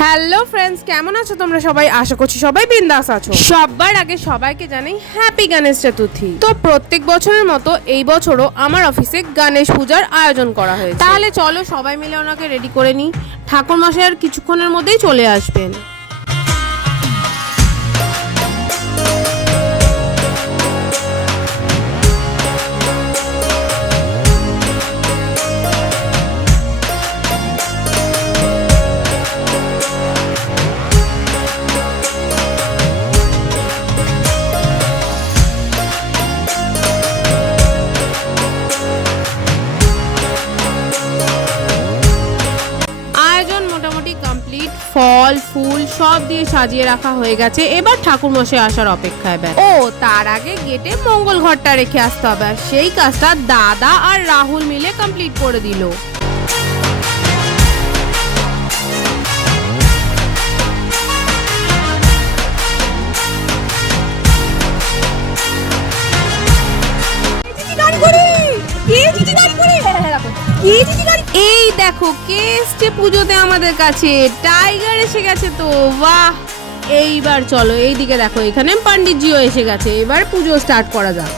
Hello friends, কেমন আছো তোমরা সবাই? আশা করছি সবাই বিন্দাস আছো। সবার আগে সবাইকে জানাই হ্যাপি গণেশ চতুর্থী। তো প্রত্যেক বছরের মতো এই বছরও আমার অফিসে গণেশ পূজার আয়োজন করা হয়েছে। তাহলে চলো সবাই মিলে ওনাকে রেডি করে নিই। ঠাকুর মশাই আর কিছুক্ষণের মধ্যেই চলে আসবেন। কমপ্লিট, ফল ফুল সব দিয়ে সাজিয়ে রাখা হয়ে গেছে। এবার ঠাকুর মশাই আসার অপেক্ষায়। ও তার আগে গেটে মঙ্গল ঘরটা রেখে আসতে হবে, আর সেই কাজটা দাদা আর রাহুল মিলে কমপ্লিট করে দিল। এই দেখো কে এসছে পুজোতে আমাদের কাছে, টাইগার এসে গেছে তো। বাহ, এইবার চলো এইদিকে দেখো, এখানে পণ্ডিতজিও এসে গেছে। এবার পুজো স্টার্ট করা যাক।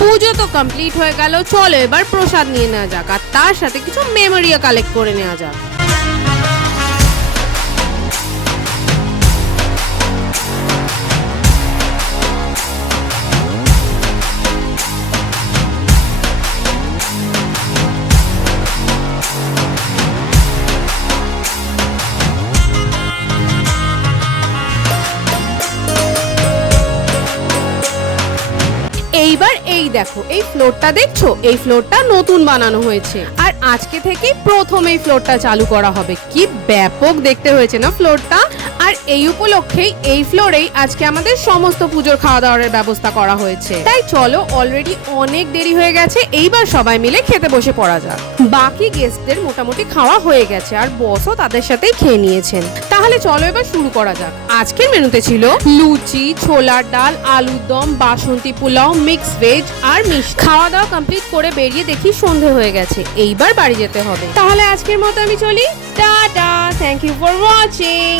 পুজো তো কমপ্লিট হয়ে গেল, চলো এবার প্রসাদ নিয়ে নেওয়া যাক, আর তার সাথে কিছু মেমোরিয়া কালেক্ট করে নেওয়া যাক। এইবার এই দেখো, এই ফ্লোরটা দেখছো, এই ফ্লোরটা নতুন বানানো হয়েছে, আর আজকে থেকেই প্রথম এই ফ্লোরটা চালু করা হবে। কি ব্যাপক দেখতে হয়েছে না ফ্লোরটা। আর এই উপলক্ষেই এই ফ্লোরেই আজকে আমাদের সমস্ত পুজোর খাওয়া দাওয়ার ব্যবস্থা করা হয়েছে। তাই চলো, অলরেডি অনেক দেরি হয়ে গেছে, এইবার সবাই মিলে খেতে বসে পড়া যাক। বাকি গেস্টদের মোটামুটি খাওয়া হয়ে গেছে, আর বসও তাদের সাথেই খেয়ে নিয়েছেন। তাহলে চলো এবার শুরু করা যাক। আজকের মেনুতে ছিল লুচি, ছোলার ডাল, আলুর দম, বাসন্তী পোলাও, মিক্স ভেজ আর মিষ্টি। খাওয়া দাওয়া কমপ্লিট করে বেরিয়ে দেখি সন্ধে হয়ে গেছে, এইবার বাড়ি যেতে হবে। তাহলে আজকের মতো আমি চলি, tata, thank you for watching.